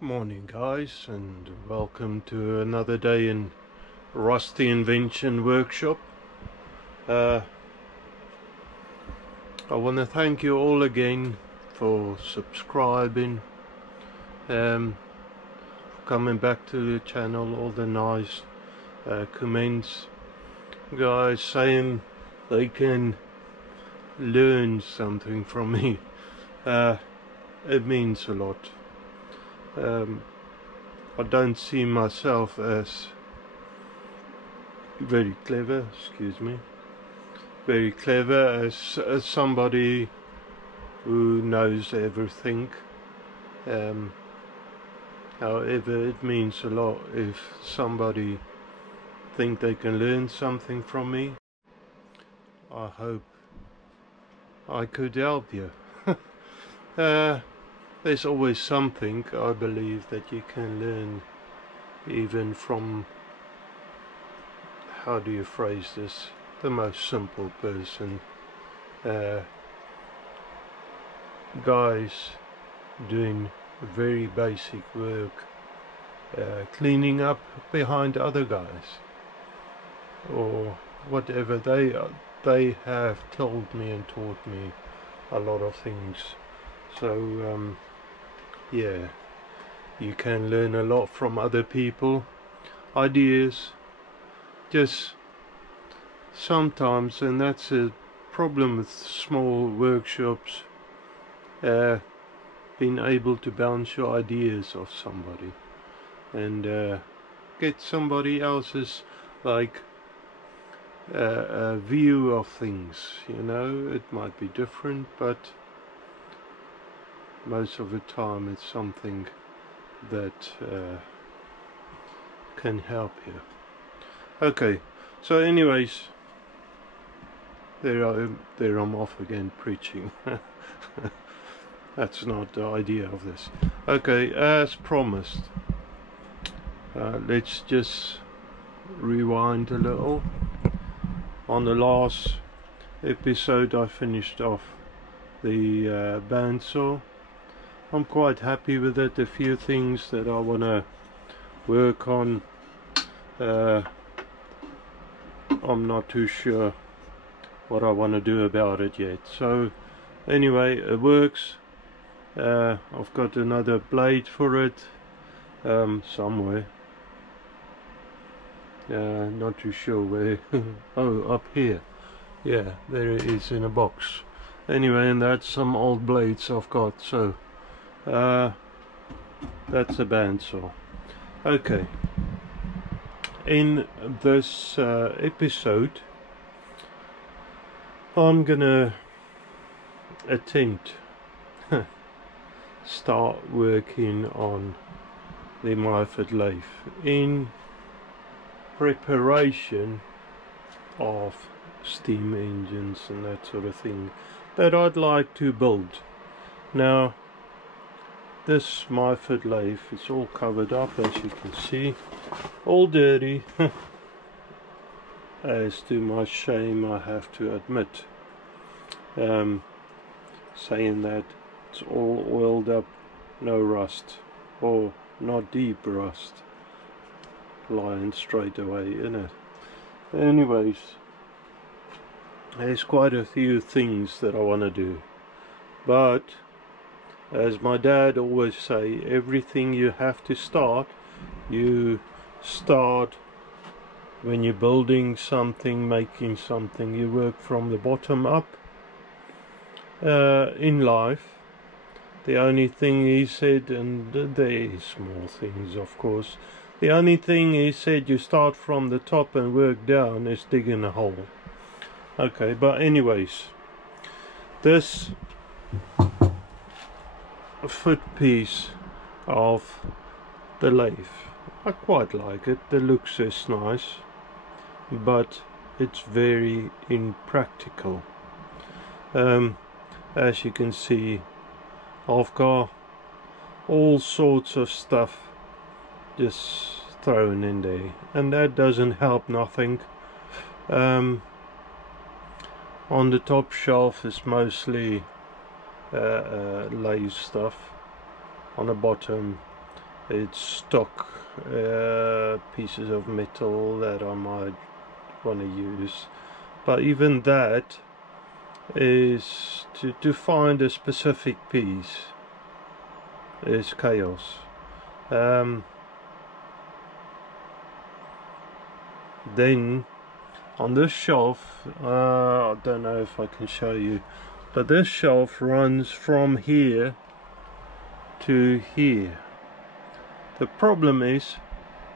Morning guys, and welcome to another day in Rusty Invention Workshop. I want to thank you all again for subscribing, coming back to the channel, all the nice comments, guys saying they can learn something from me. It means a lot. I don't see myself as very clever, as somebody who knows everything. However, it means a lot if somebody think they can learn something from me. I hope I could help you. There's always something, I believe, that you can learn, even from, how do you phrase this, the most simple person. Guys doing very basic work, cleaning up behind other guys, or whatever. They have told me and taught me a lot of things. So yeah, you can learn a lot from other people, ideas, just sometimes, and that's a problem with small workshops, being able to bounce your ideas off somebody and get somebody else's view of things. You know, it might be different, but most of the time it's something that can help you. Okay, so anyways, there I'm off again preaching. That's not the idea of this. Okay, as promised, let's just rewind a little. On the last episode I finished off the bandsaw. I'm quite happy with it. A few things that I want to work on. I'm not too sure what I want to do about it yet. So anyway, it works. I've got another blade for it somewhere. Not too sure where. Oh, up here. Yeah, there it is in a box. Anyway, and that's some old blades I've got. So that's a bandsaw. Okay, in this episode I'm gonna attempt start working on the Myford lathe in preparation of steam engines and that sort of thing that I'd like to build. Now, this Myford lathe is all covered up, as you can see, all dirty. As to my shame, I have to admit, saying that it's all oiled up, no rust, or not deep rust, lying straight away in it. Anyways, there's quite a few things that I want to do, but as my dad always say, everything you have to start, you start when you're building something, making something, you work from the bottom up. In life, the only thing he said, and there is small things of course, the only thing he said, you start from the top and work down, is digging a hole. Okay, but anyways, this foot piece of the lathe, I quite like it. The looks is nice, but it's very impractical. As you can see, I've got all sorts of stuff just thrown in there, and that doesn't help nothing. On the top shelf is mostly lathe stuff. On the bottom it's stock pieces of metal that I might want to use, but even that is to find a specific piece is chaos. Then on this shelf, I don't know if I can show you, but this shelf runs from here to here. The problem is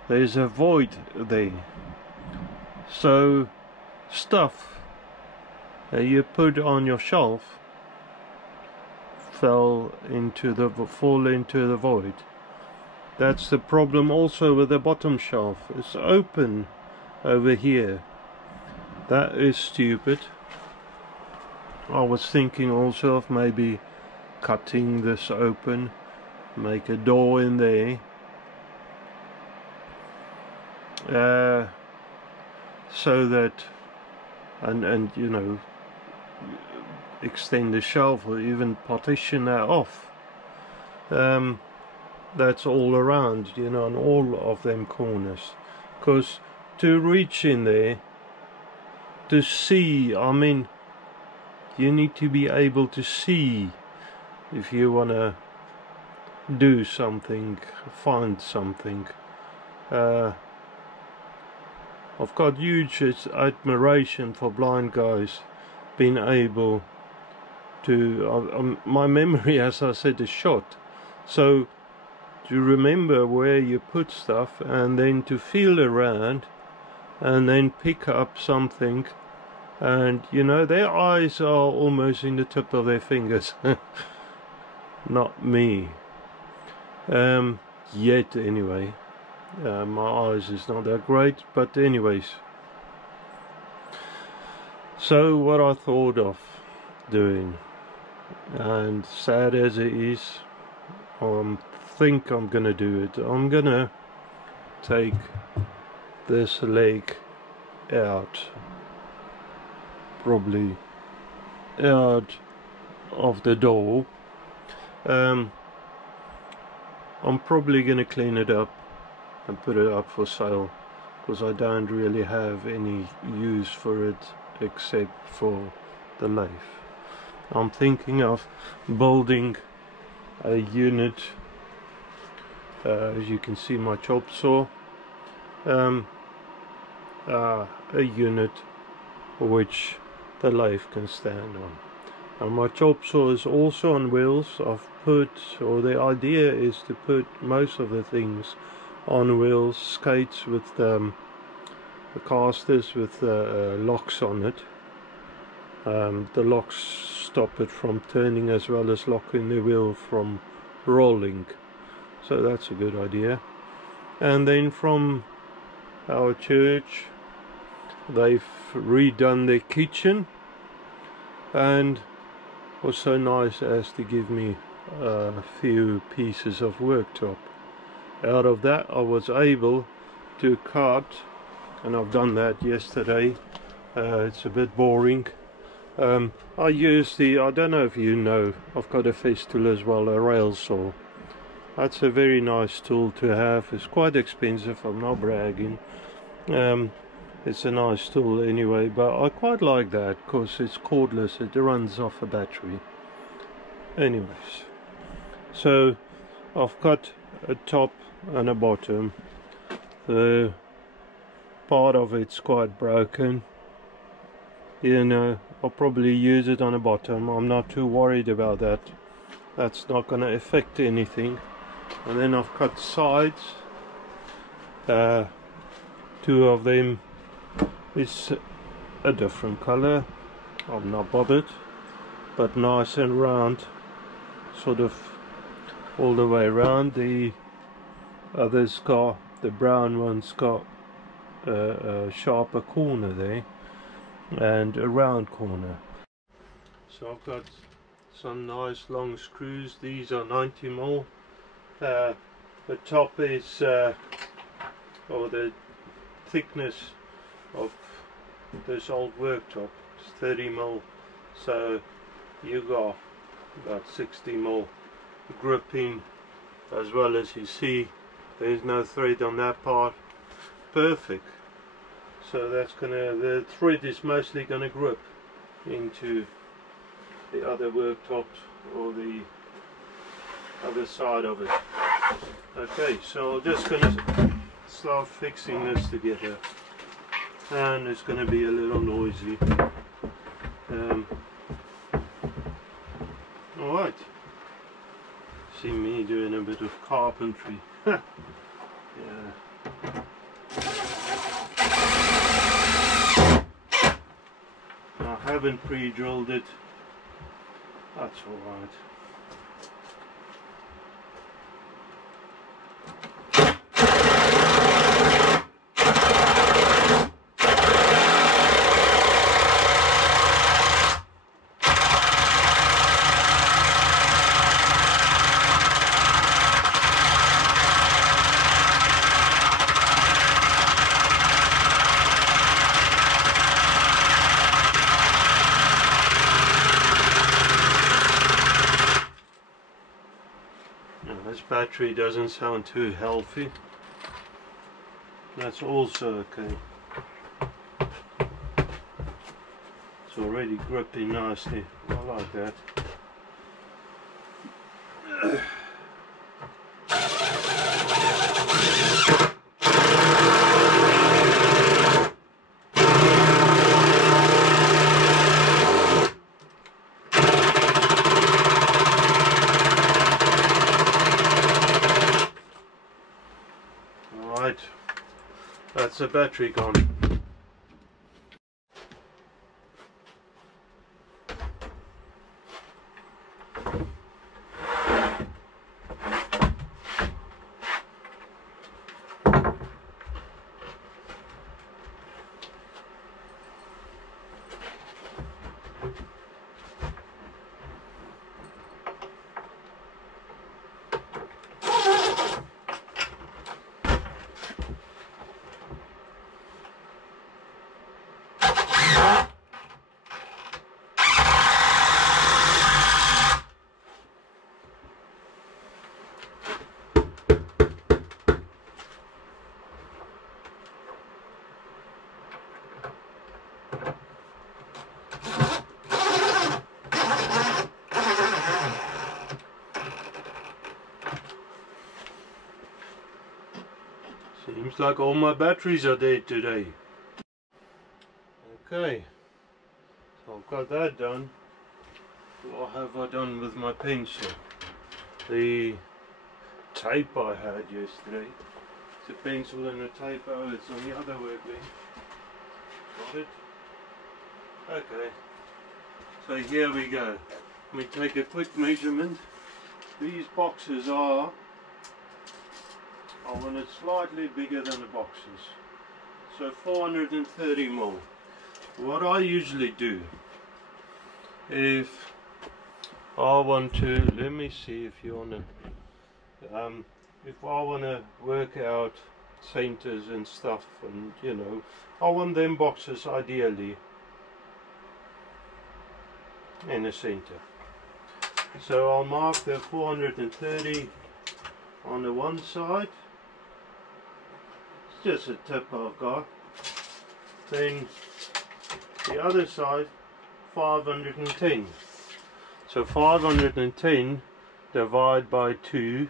there's a void there, so stuff that you put on your shelf fall into the void. That's the problem also with the bottom shelf. It's open over here. That is stupid. I was thinking also of maybe cutting this open, make a door in there, so that and you know, extend the shelf or even partition that off. That's all around, you know, on all of them corners, because to reach in there to see, I mean, you need to be able to see if you want to do something, find something. I've got huge admiration for blind guys being able to, my memory, as I said, is shot, so to remember where you put stuff and then to feel around and then pick up something, and you know, their eyes are almost in the tip of their fingers. Not me, yet anyway. My eyes is not that great, but anyways, so what I thought of doing, and sad as it is, I think I'm gonna do it. I'm gonna take this leg out, probably out of the door. I'm probably gonna clean it up and put it up for sale, because I don't really have any use for it except for the lathe. I'm thinking of building a unit, as you can see, my chop saw, a unit which the lathe can stand on. And my chop saw is also on wheels. I've put, or the idea is to put most of the things on wheels, skates with the casters with locks on it. The locks stop it from turning as well as locking the wheel from rolling, so that's a good idea. And then from our church, they've redone their kitchen and was so nice as to give me a few pieces of worktop. Out of that I was able to cut, and I've done that yesterday. It's a bit boring. I use the, I don't know if you know, I've got a Festool as well, a rail saw. That's a very nice tool to have. It's quite expensive, I'm not bragging. It's a nice tool anyway, but I quite like that because it's cordless, it runs off a battery. Anyways, so I've got a top and a bottom. The part of it's quite broken, you know. I'll probably use it on the bottom. I'm not too worried about that. That's not going to affect anything. And then I've cut sides. Two of them is a different color. I'm not bothered, but nice and round, sort of all the way around. The others got, the brown one's got a sharper corner there and a round corner. So I've got some nice long screws. These are 90mm. The top is or the thickness of this old worktop is 30mm, so you got about 60mm gripping, as well as you see there's no thread on that part. Perfect. So that's gonna, the thread is mostly gonna grip into the other worktops or the other side of it. Okay, so I'm just gonna start fixing this together, and it's gonna be a little noisy. Alright, see me doing a bit of carpentry. Yeah. I haven't pre-drilled it, that's alright. This battery doesn't sound too healthy. That's also okay. It's already gripping nicely. I like that. Alright, that's the battery gone. Seems like all my batteries are dead today. Okay, so I've got that done. What have I done with my pencil? The tape I had yesterday. It's a pencil and a tape. Oh, it's on the other workbench. Got it? Okay, so here we go. Let me take a quick measurement. These boxes are, I want it slightly bigger than the boxes, so 430 mil. What I usually do, if I want to, let me see if you want to, if I want to work out centers and stuff, and you know, I want them boxes ideally in the center. So I'll mark the 430 on the one side. Just a tip I've got. Then the other side 510. So 510 divide by 2,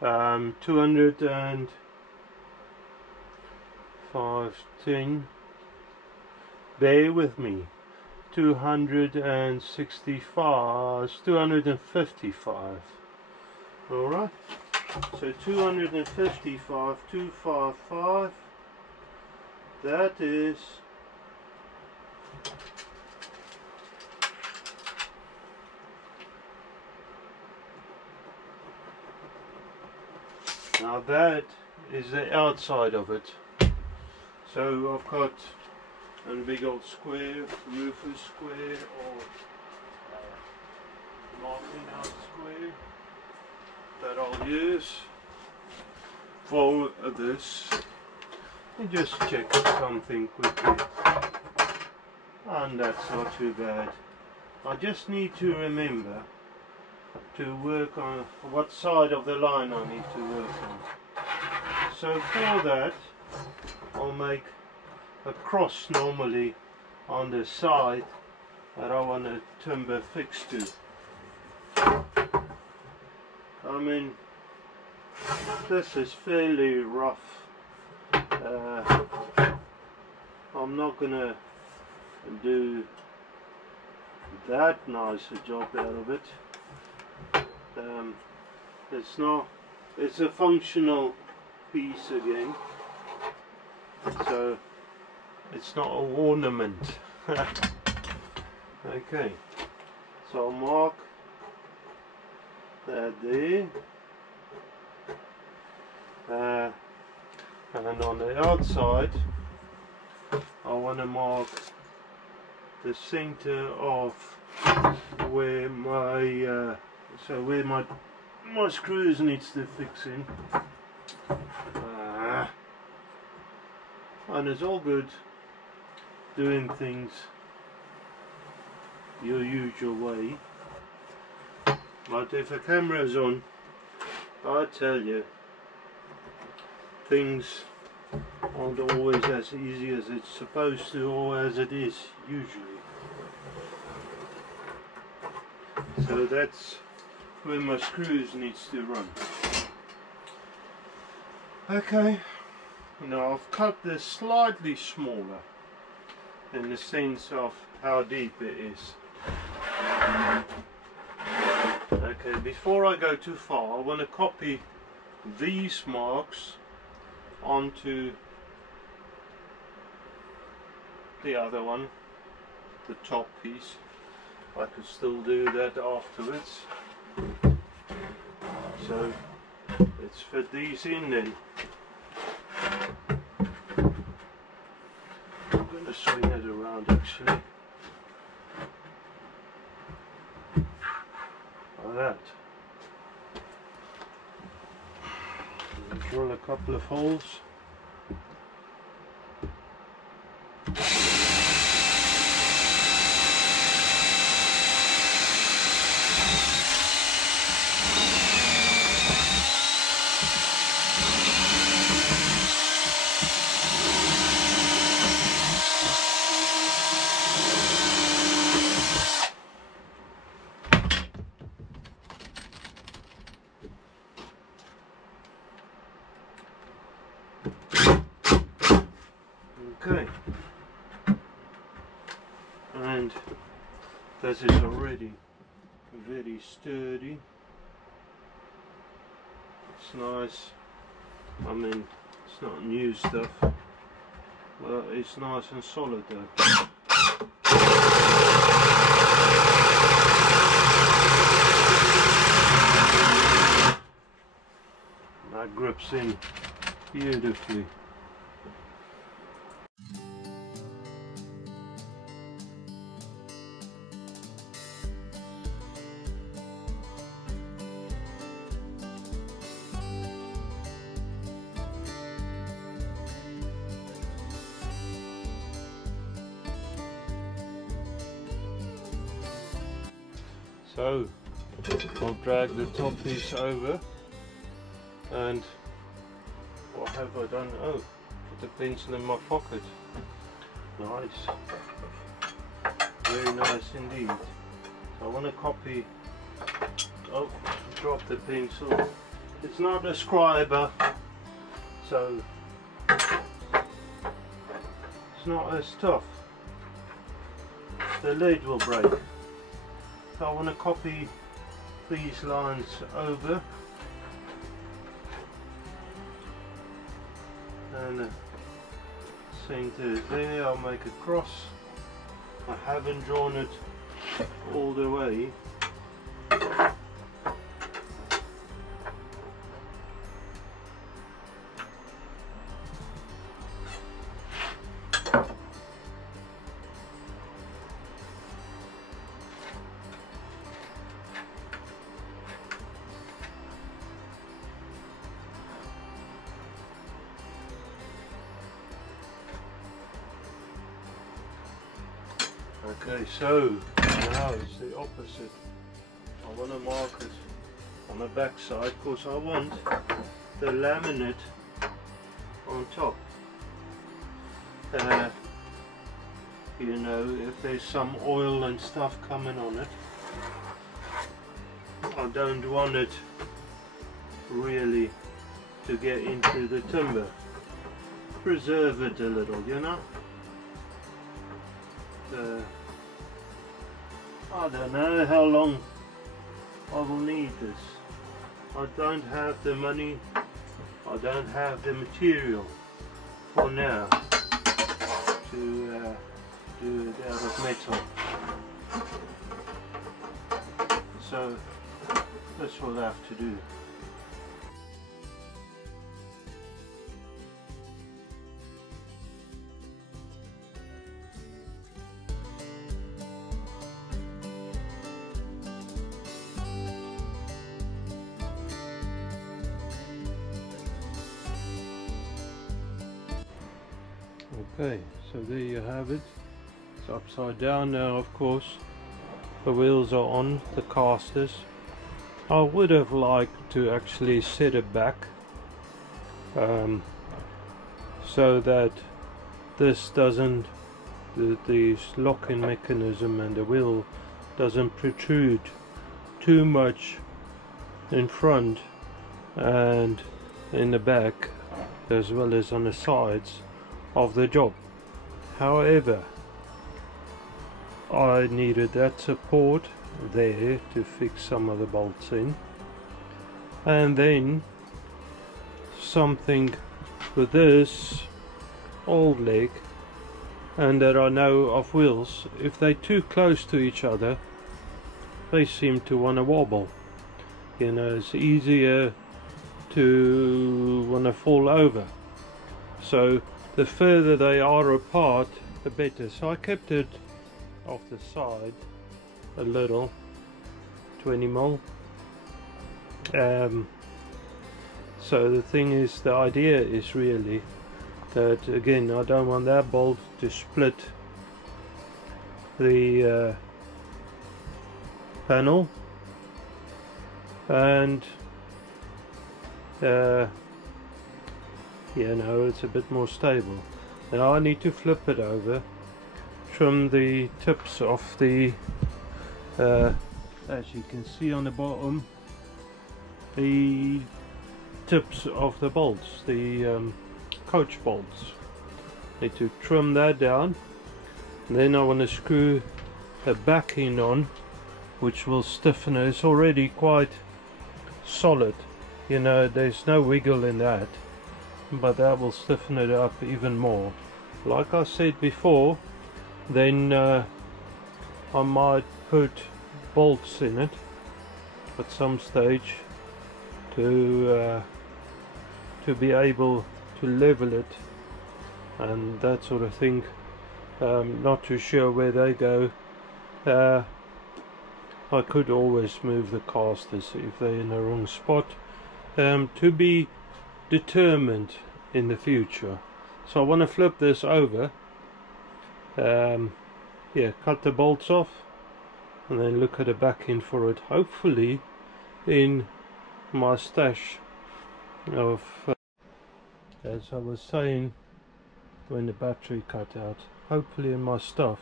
20510. Bear with me. 265, 255. All right. So 255, 255, that is now that is the outside of it. So I've got a big old square, roofer square, or marking out square that I'll use for this. And just check something quickly, and that's not too bad. I just need to remember to work on what side of the line I need to work on. So for that I'll make a cross normally on the side that I want a timber fixed to. I mean, this is fairly rough. I'm not gonna do that nice a job out of it. It's a functional piece again, so it's not an ornament. Okay, so I'll mark that there, and on the outside I want to mark the center of where my where my screws needs to fix in, and it's all good doing things your usual way, but if a camera is on, I tell you, things aren't always as easy as it's supposed to, or as it is usually. So that's where my screws needs to run. Okay, now I've cut this slightly smaller in the sense of how deep it is. Okay, before I go too far, I want to copy these marks onto the other one, the top piece. I could still do that afterwards. So let's fit these in then. I'm going to swing it around actually. Like that. Drill a couple of holes. Okay, and this is already very sturdy. It's nice. I mean, it's not new stuff, but it's nice and solid though. That grips in beautifully. So I'll drag the top piece over, and what have I done? Oh, put the pencil in my pocket. Nice, very nice indeed. So I want to copy. Oh, drop the pencil. It's not a scriber, so it's not as tough. The lid will break. So I want to copy these lines over, and center there. I'll make a cross. I haven't drawn it all the way. Okay, so now it's the opposite. I want to mark it on the back side because I want the laminate on top. You know, if there's some oil and stuff coming on it, I don't want it really to get into the timber. Preserve it a little, you know. I don't know how long I will need this. I don't have the money, I don't have the material for now to do it out of metal. So this will have to do. Okay, so there you have it. It's upside down now, of course. The wheels are on, the casters. I would have liked to actually set it back so that this doesn't, the locking mechanism and the wheel doesn't protrude too much in front and in the back, as well as on the sides of the job. However, I needed that support there to fix some of the bolts in, and then something with this old leg, and that I know of wheels, if they're too close to each other they seem to want to wobble. You know, it's easier to want to fall over. So the further they are apart, the better. So I kept it off the side a little, 20mm. So the thing is, the idea is really that, again, I don't want that bolt to split the panel, and you know, it's a bit more stable. Now I need to flip it over, trim the tips off the as you can see on the bottom, the tips of the bolts, the coach bolts. Need to trim that down, and then I want to screw a backing on, which will stiffen it. It's already quite solid, you know, there's no wiggle in that, but that will stiffen it up even more. Like I said before, then I might put bolts in it at some stage to be able to level it and that sort of thing. Not too sure where they go. I could always move the casters if they're in the wrong spot, to be determined in the future. So I want to flip this over, yeah, cut the bolts off and then look at the backing for it, hopefully in my stash of as I was saying when the battery cut out, hopefully in my stuff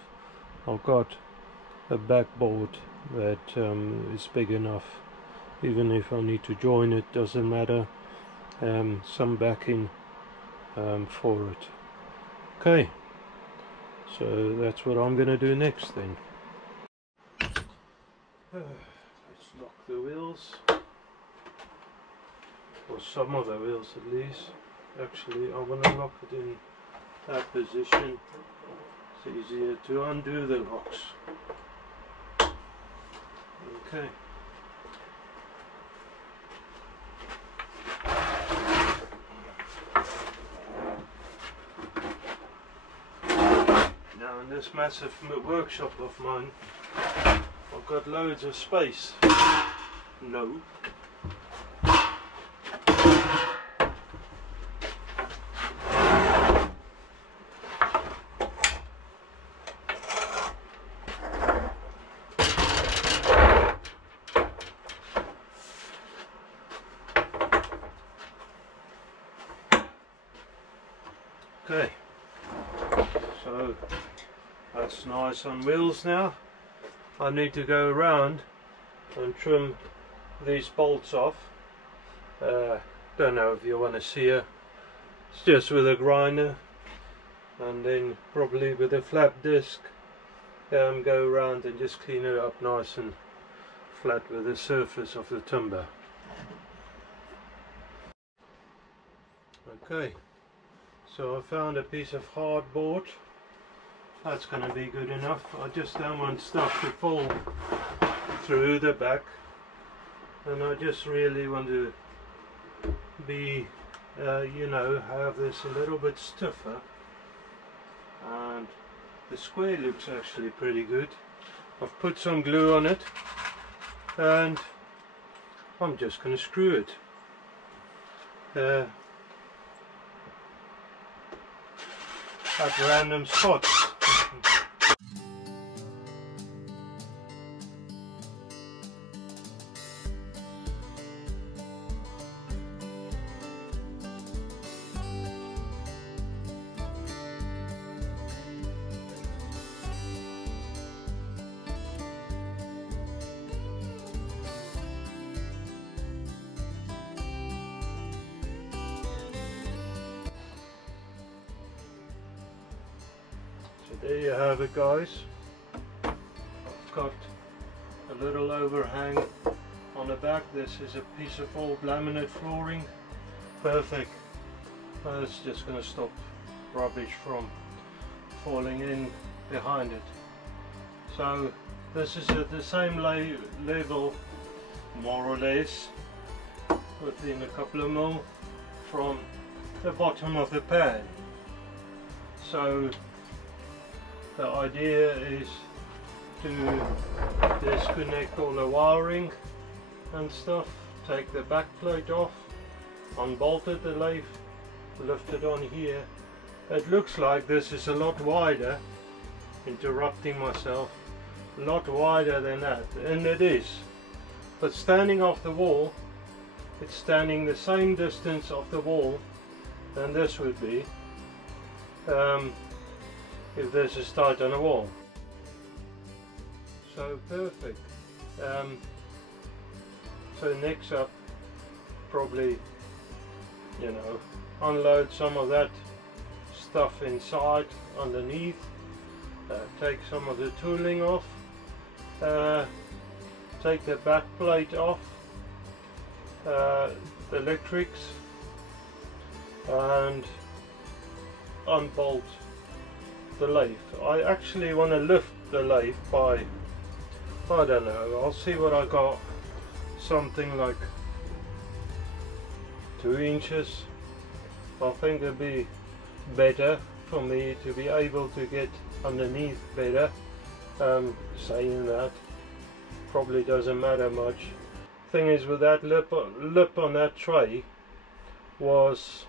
I've got a backboard that is big enough, even if I need to join it, doesn't matter, some backing for it. Okay, so that's what I'm gonna do next then. Let's lock the wheels, or some of the wheels at least. Actually, I want to lock it in that position. It's easier to undo the locks. Okay. Now in this massive workshop of mine, I've got loads of space. No. Okay, so that's nice on wheels now. I need to go around and trim these bolts off. Don't know if you want to see it. It's just with a grinder, and then probably with a flap disc go around and just clean it up nice and flat with the surface of the timber. Okay, so I found a piece of hardboard. That's going to be good enough. I just don't want stuff to fall through the back, and I just really want to be you know, have this a little bit stiffer, and the square looks actually pretty good. I've put some glue on it and I'm just going to screw it at random spots. There you have it, guys. I've got a little overhang on the back. This is a piece of old laminate flooring. Perfect. It's just going to stop rubbish from falling in behind it. So this is at the same level, more or less, within a couple of mil from the bottom of the pan. So the idea is to disconnect all the wiring and stuff, take the back plate off, unbolted the lathe, lift it on here. It looks like this is a lot wider, interrupting myself, a lot wider than that, and it is. But standing off the wall, it's standing the same distance off the wall than this would be. If this is tight on a wall. So perfect. So next up, probably, you know, unload some of that stuff inside underneath, take some of the tooling off, take the back plate off, the electrics, and unbolt the lathe. I actually want to lift the lathe by, I don't know, I'll see what I got, something like 2 inches. I think it'd be better for me to be able to get underneath better. Saying that, probably doesn't matter much. Thing is, with that lip on that tray was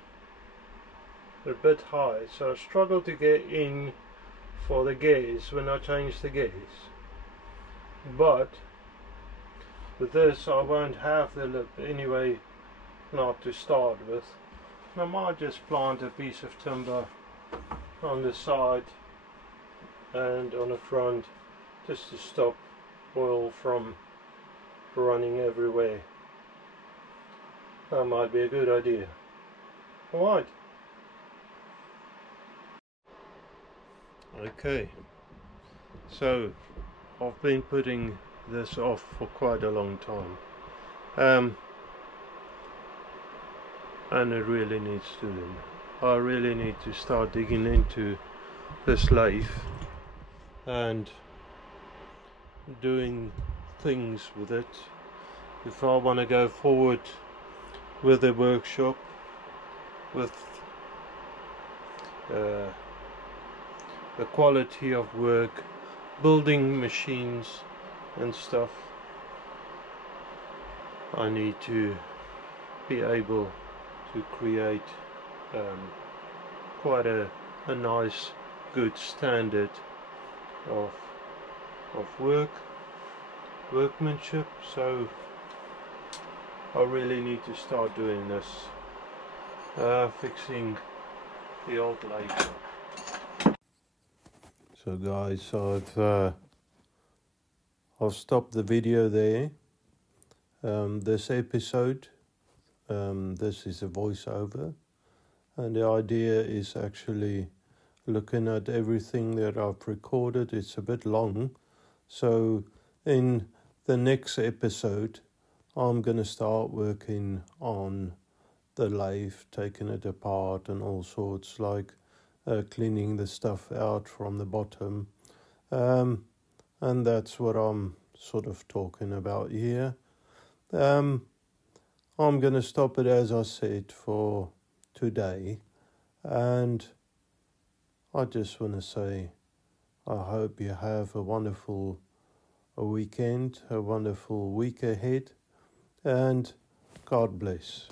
a bit high, so I struggled to get in for the gears when I changed the gears. But with this I won't have the lip anyway, not to start with. I might just plant a piece of timber on the side and on the front just to stop oil from running everywhere. That might be a good idea. Alright. Okay, so I've been putting this off for quite a long time, and it really needs doing. I really need to start digging into this lathe and doing things with it if I want to go forward with the workshop, with the quality of work, building machines and stuff. I need to be able to create quite a nice, good standard of workmanship. So I really need to start doing this, fixing the old lathe. So guys, I've stopped the video there. This episode, this is a voiceover, and the idea is actually looking at everything that I've recorded. It's a bit long, so in the next episode I'm going to start working on the lathe, taking it apart and all sorts, like cleaning the stuff out from the bottom, and that's what I'm sort of talking about here. I'm going to stop it, as I said, for today, and I just want to say I hope you have a wonderful weekend, a wonderful week ahead, and God bless.